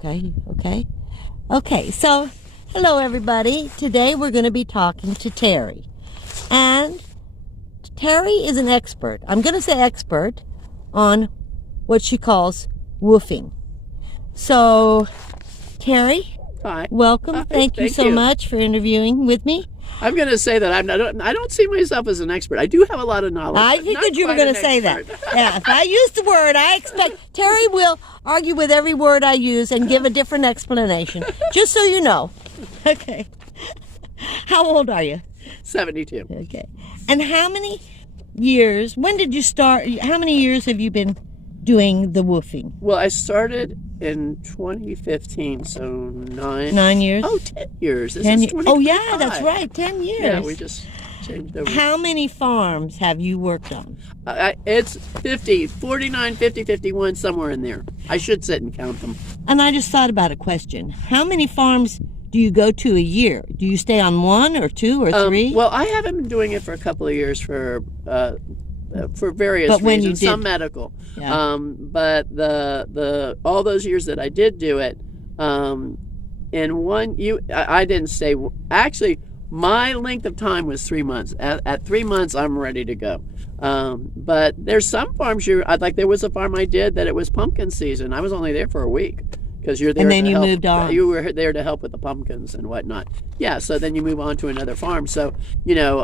Okay, so hello everybody. Today we're going to be talking to Terry. And Terry is an expert. I'm going to say expert on what she calls woofing. So, Terry, hi. Welcome. Thank you so much for interviewing with me. I'm going to say that I don't see myself as an expert. I do have a lot of knowledge. I figured you were going to say that. Yeah, if I use the word, I expect Terry will argue with every word I use and give a different explanation, just so you know. Okay. How old are you? 72. Okay. And how many years, when did you start, how many years have you been doing the woofing? Well, I started in 2015, so 9 years? Oh, 10 years. This 10 is years. 25. Oh, yeah, that's right, 10 years. Yeah, we just changed over. How many farms have you worked on? It's 49, 50, 51, somewhere in there. I should sit and count them. And I just thought about a question. How many farms do you go to a year? Do you stay on one or two or three? Well, I haven't been doing it for a couple of years for various but when reasons, you did, some medical. Yeah. But the all those years that I did do it, I didn't stay. Actually, my length of time was 3 months. At 3 months, I'm ready to go. But there's some farms there was a farm I did that it was pumpkin season. I was only there for a week. Because you're there and then to you help. Moved on. You were there to help with the pumpkins and whatnot. Yeah, so then you move on to another farm. So,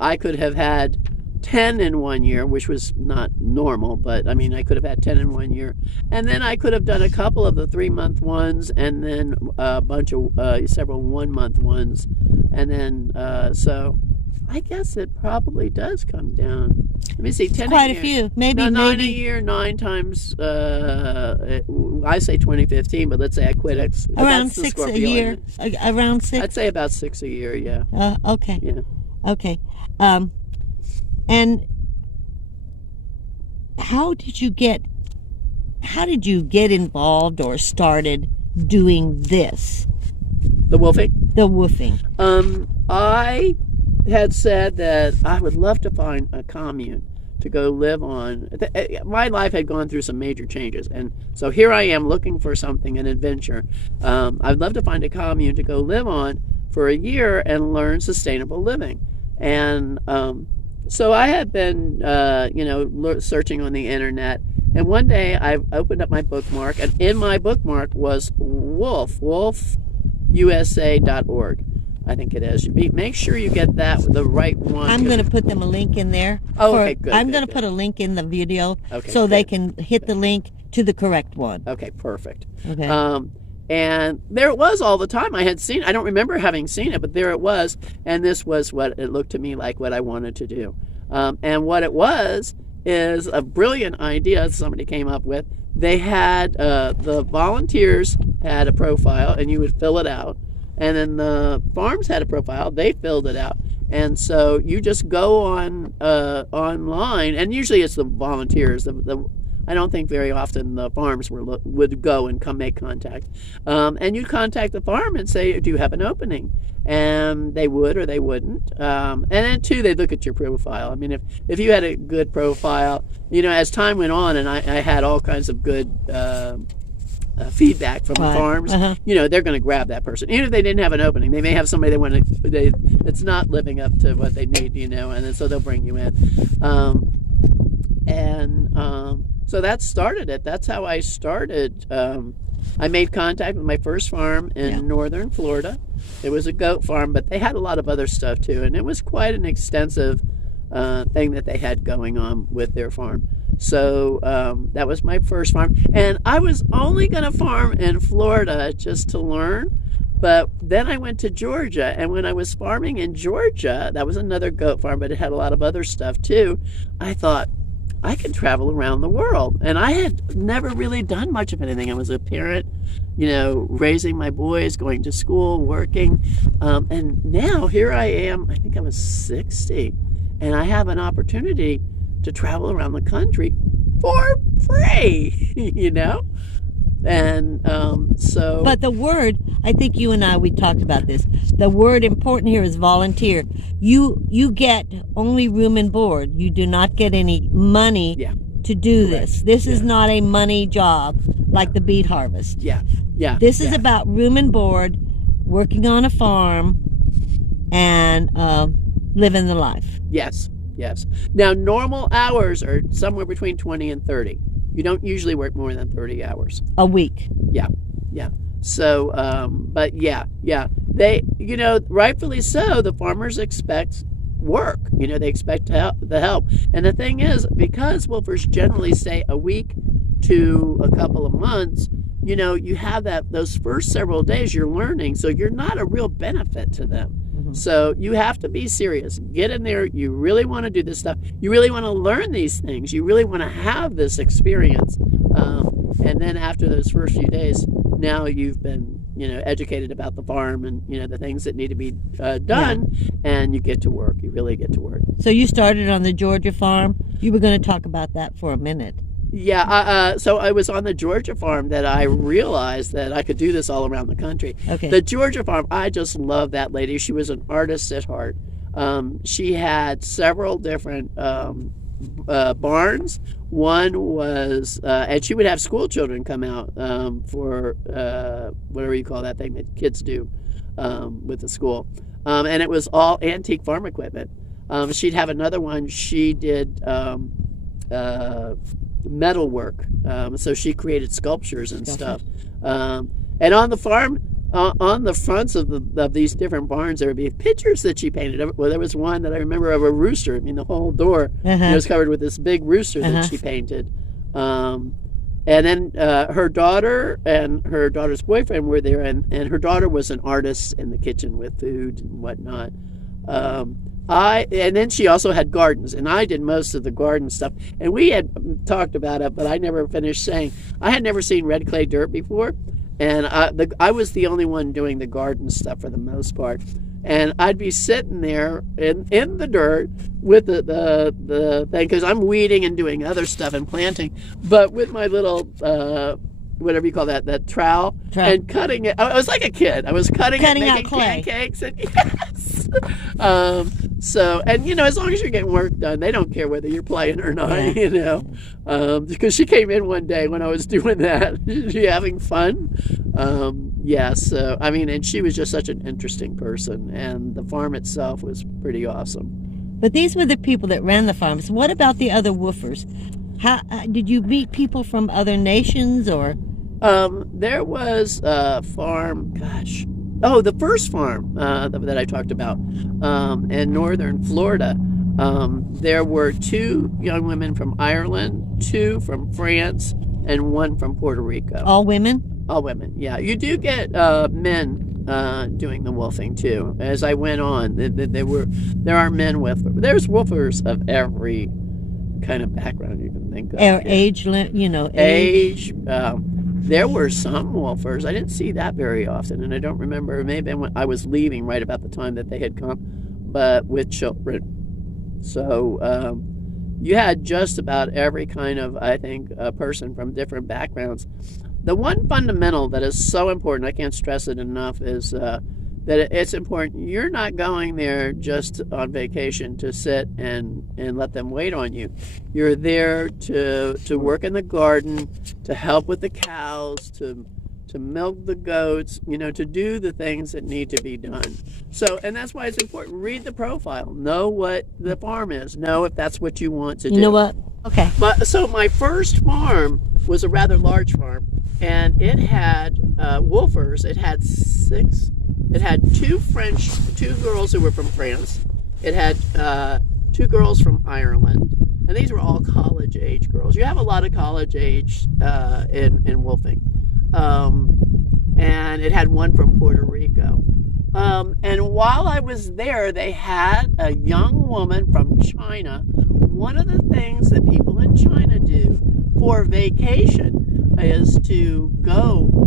I could have had 10 in 1 year, which was not normal, but I mean, I could have had 10 in 1 year. And then I could have done a couple of the 3-month ones and then a bunch of several 1-month ones. And then, so I guess it probably does come down. Let me see, 10 quite a year. A few, maybe 9 a year, 9 times. I say 2015, but let's say I quit it. Around 6 a year. Around 6. I'd say about 6 a year. Yeah. Okay. Yeah. Okay. And how did you get involved or started doing this? The woofing? The woofing. I had said that I would love to find a commune to go live on. My life had gone through some major changes, and so here I am looking for something, an adventure. I'd love to find a commune to go live on for a year and learn sustainable living. And so I had been, searching on the internet, and one day I opened up my bookmark, and in my bookmark was WWOOFusa.org. I think it is. Make sure you get the right one. I'm going to put them a link in there. Oh, okay, good. I'm going to put a link in the video so they can hit the link to the correct one. Okay, perfect. Okay. And there it was all the time. I had seen. I don't remember having seen it, but there it was. And this was what it looked to me like what I wanted to do. And what it was is a brilliant idea somebody came up with. They had the volunteers had a profile, and you would fill it out. And then the farms had a profile. They filled it out. And so you just go on online, and usually it's the volunteers. I don't think very often the farms would go and come make contact. And you contact the farm and say, do you have an opening? And they would or they wouldn't. And then, too, they'd look at your profile. I mean, if you had a good profile, as time went on, and I had all kinds of good feedback from the farms, they're going to grab that person. Even if they didn't have an opening, they may have somebody that's not living up to what they need, and then so they'll bring you in. So that started it. That's how I started. I made contact with my first farm in northern Florida. It was a goat farm, but they had a lot of other stuff too, and it was quite an extensive thing that they had going on with their farm. So that was my first farm. And I was only going to farm in Florida just to learn. But then I went to Georgia. And when I was farming in Georgia, that was another goat farm, but it had a lot of other stuff too. I thought, I could travel around the world. And I had never really done much of anything. I was a parent, raising my boys, going to school, working. And now here I am. I think I was 60. And I have an opportunity to travel around the country for free, And so... But the word, I think you and we talked about this. The word important here is volunteer. You get only room and board. You do not get any money to do Correct. this. This is Yeah. not a money job like the beet harvest. Yeah. Yeah. This is yeah. about room and board, working on a farm, and living the life. Yes. Yes. Now, normal hours are somewhere between 20 and 30. You don't usually work more than 30 hours. A week. Yeah. Yeah. So, but yeah. They, rightfully so, the farmers expect work. They expect the help. And the thing is, because wolfers generally stay a week to a couple of months, you have those first several days you're learning, so you're not a real benefit to them. So you have to be serious. Get in there. You really want to do this stuff. You really want to learn these things. You really want to have this experience. And then after those first few days, now you've been, educated about the farm and, the things that need to be done, and you get to work. You really get to work. So you started on the Georgia farm. You were going to talk about that for a minute. Yeah, so I was on the Georgia farm that I realized that I could do this all around the country. Okay. The Georgia farm, I just love that lady. She was an artist at heart. She had several different barns. One was, and she would have school children come out for whatever you call that thing that kids do with the school. And it was all antique farm equipment. She'd have another one. She did metal work, so she created sculptures and stuff. And on the farm, on the fronts of these different barns, there would be pictures that she painted. Well, there was one that I remember of a rooster. I mean, the whole door was covered with this big rooster that she painted. And then her daughter and her daughter's boyfriend were there, and her daughter was an artist in the kitchen with food and whatnot. And then she also had gardens, and I did most of the garden stuff. And we had talked about it, but I never finished saying I had never seen red clay dirt before, and I was the only one doing the garden stuff for the most part. And I'd be sitting there in the dirt with the thing, because I'm weeding and doing other stuff and planting, but with my little whatever you call that trowel, and cutting it. I was like a kid. I was cutting it, making pancakes, and yes. So, and as long as you're getting work done, they don't care whether you're playing or not, because she came in one day when I was doing that. She having fun? So, I mean, and she was just such an interesting person, and the farm itself was pretty awesome. But these were the people that ran the farms. What about the other woofers? How did you meet people from other nations, or? There was a farm, the first farm that I talked about in northern Florida. There were 2 young women from Ireland, 2 from France, and 1 from Puerto Rico. All women? All women, yeah. You do get men doing the wolfing too. As I went on, there are men woofers. There's woofers of every kind of background you can think of. Age. Age. There were some wolfers. I didn't see that very often, and I don't remember. Maybe when I was leaving right about the time that they had come, but with children. So you had just about every kind of, I think, person from different backgrounds. The one fundamental that is so important, I can't stress it enough, is that it's important. You're not going there just on vacation to sit and let them wait on you. You're there to work in the garden, to help with the cows, to milk the goats, to do the things that need to be done. So, and that's why it's important. Read the profile. Know what the farm is. Know if that's what you want to do. You know what? Okay. So my first farm was a rather large farm, and it had woofers. It had 6. It had 2 girls who were from France. It had 2 girls from Ireland, and these were all college-age girls. You have a lot of college-age in wolfing. And it had 1 from Puerto Rico. And while I was there, they had a young woman from China. One of the things that people in China do for vacation is to go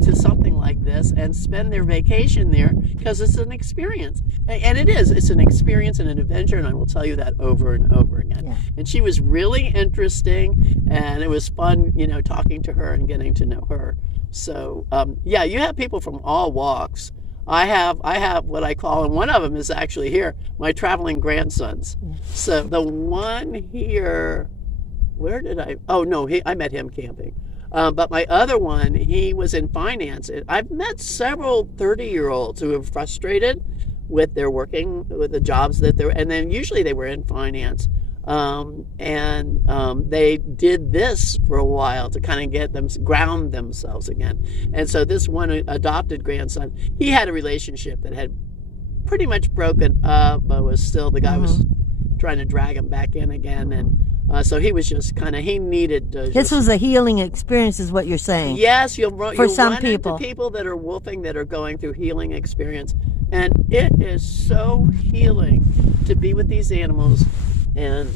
to something like this and spend their vacation there, because it's an experience. And it is. It's an experience and an adventure, and I will tell you that over and over again. Yeah. And she was really interesting, and it was fun, talking to her and getting to know her. So, you have people from all walks. I have what I call, and one of them is actually here, my traveling grandsons. So the one here where did I? Oh no, I met him camping. But my other one, he was in finance. I've met several 30-year-olds who are frustrated with their working, with the jobs that they're, and then usually they were in finance. They did this for a while to kind of get them, ground themselves again. And so this one adopted grandson, he had a relationship that had pretty much broken up, but was still, the guy was trying to drag him back in again. And so he was just kind of, he needed to This was a healing experience is what you're saying. Yes, you'll run some into people that are wolfing, that are going through healing experience. And it is so healing to be with these animals and,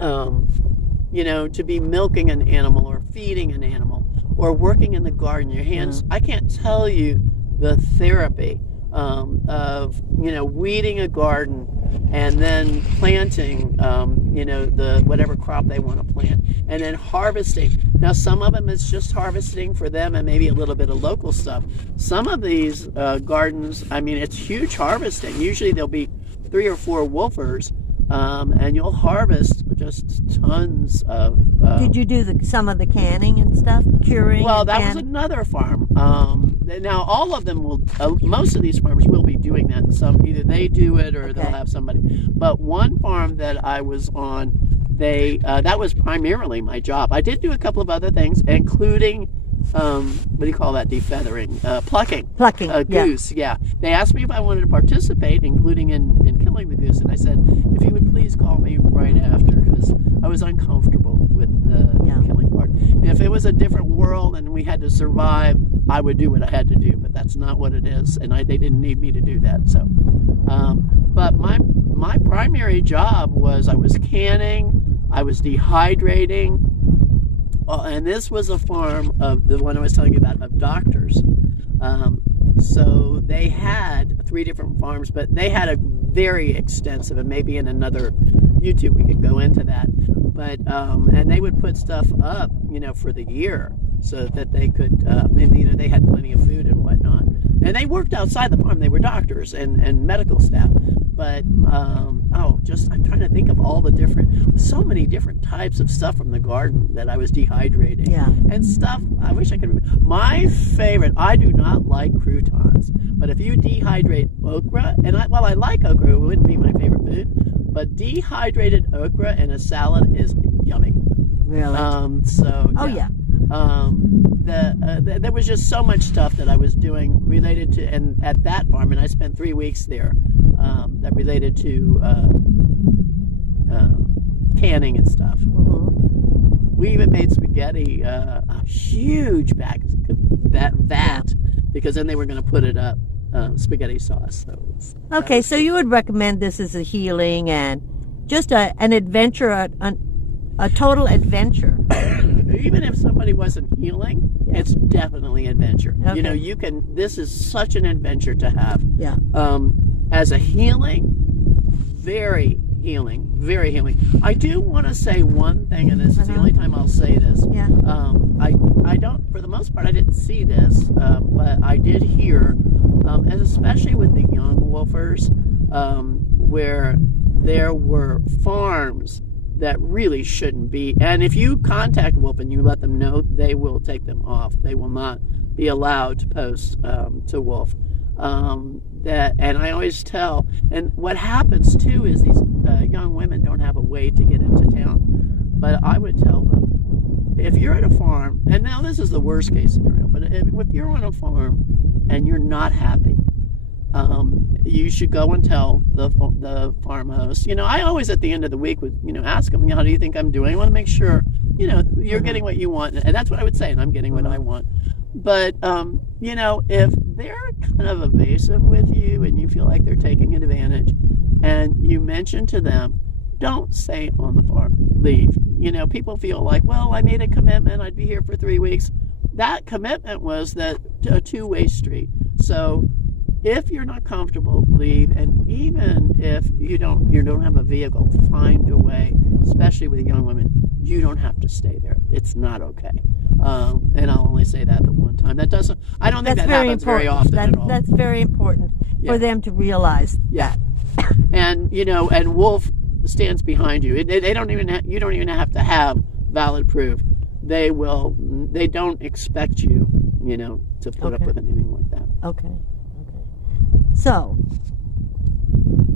to be milking an animal or feeding an animal or working in the garden. Your hands, I can't tell you the therapy of, weeding a garden and then planting, the whatever crop they want to plant, and then harvesting. Now, some of them is just harvesting for them and maybe a little bit of local stuff. Some of these gardens, it's huge harvesting. Usually there'll be 3 or 4 wolfers, and you'll harvest just tons of... Did you do some of the canning and stuff? Curing? Well, that was another farm. Now, all of them will... most of these farmers will be doing that. Either they do it or they'll have somebody. But one farm that I was on, that was primarily my job. I did do a couple of other things, including... what do you call that? Defeathering, plucking a goose. Yeah. They asked me if I wanted to participate, including in killing the goose, and I said, if you would please call me right after, because I was uncomfortable with the killing part. If it was a different world and we had to survive, I would do what I had to do, but that's not what it is, and they didn't need me to do that. So, but my primary job was I was canning, I was dehydrating. And this was a farm of the one I was telling you about, of doctors. So they had 3 different farms, but they had a very extensive, and maybe in another YouTube we could go into that. But and they would put stuff up, for the year, so that they could, they had plenty of food and whatnot. And they worked outside the farm. They were doctors and medical staff. But I'm trying to think of all the so many different types of stuff from the garden that I was dehydrating. Yeah. And stuff, I wish I could remember. My favorite, I do not like croutons, but if you dehydrate okra, and I like okra, it wouldn't be my favorite food, but dehydrated okra in a salad is yummy. Really? There was just so much stuff that I was doing related to, and at that farm, and I spent 3 weeks there, that related to canning and stuff. We even made spaghetti, a huge vat, because then they were going to put it up, spaghetti sauce. So you would recommend this as a healing and just an adventure, a total adventure. Even if somebody wasn't healing, it's definitely adventure. Okay. This is such an adventure to have. Yeah. As a healing, very healing, very healing. I do want to say one thing, and this is the only time I'll say this. Yeah. I don't, for the most part, I didn't see this, but I did hear, and especially with the young wolfers, where there were farms that really shouldn't be. And if you contact wolf and you let them know, they will take them off. They will not be allowed to post to wolf. And I always tell, and what happens too is these young women don't have a way to get into town. But I would tell them, if you're at a farm, and now this is the worst case scenario, but if you're on a farm and you're not happy, you should go and tell the farm host. I always at the end of the week would ask them, how do you think I'm doing? I want to make sure you're getting what you want, and that's what I would say, and I'm getting what I want. But if they're kind of evasive with you and you feel like they're taking advantage, and you mention to them, don't stay on the farm, leave. People feel like, well, I made a commitment, I'd be here for 3 weeks. That commitment was a 2-way street. So if you're not comfortable, leave. And even if you don't have a vehicle, find a way, especially with young women. You don't have to stay there. It's not okay. And I'll only say that the one time. I don't think that happens very often at all. That's very important for them to realize that. And, and wolf stands behind you. You don't even have to have valid proof, they don't expect you, to put up with anything like that. Okay. So,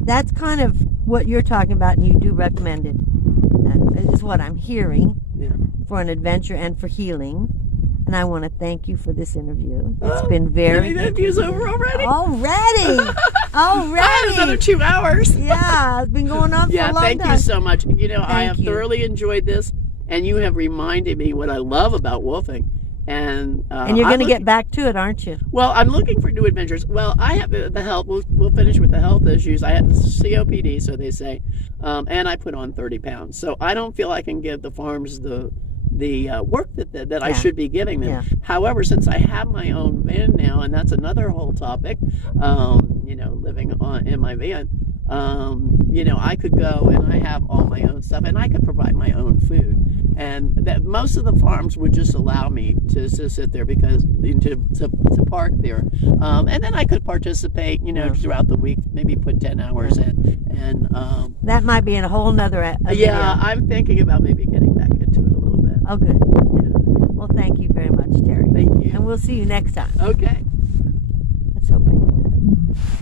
that's kind of what you're talking about, and you do recommend it, is what I'm hearing, for an adventure and for healing. And I want to thank you for this interview. It's been very... The interview's over already? Already! I have another 2 hours. Yeah, it's been going on for a long time. Thank you so much. I have you. thoroughly enjoyed this, and you have reminded me what I love about woofing. And you're going to get back to it, aren't you? Well, I'm looking for new adventures. Well, I have the health. We'll finish with the health issues. I have COPD, so they say, and I put on 30 pounds. So I don't feel I can give the farms the work that I should be giving them. Yeah. However, since I have my own van now, and that's another whole topic, living in my van, I could go and I have all my own stuff, and I could provide my own food. And that most of the farms would just allow me to sit there because to park there, and then I could participate, throughout the week, maybe put 10 hours in, and that might be in a whole nother. Yeah, I'm thinking about maybe getting back into it a little bit. Oh, good. Yeah. Well, thank you very much, Terry. Thank you. And we'll see you next time. Okay. Let's hope I did that.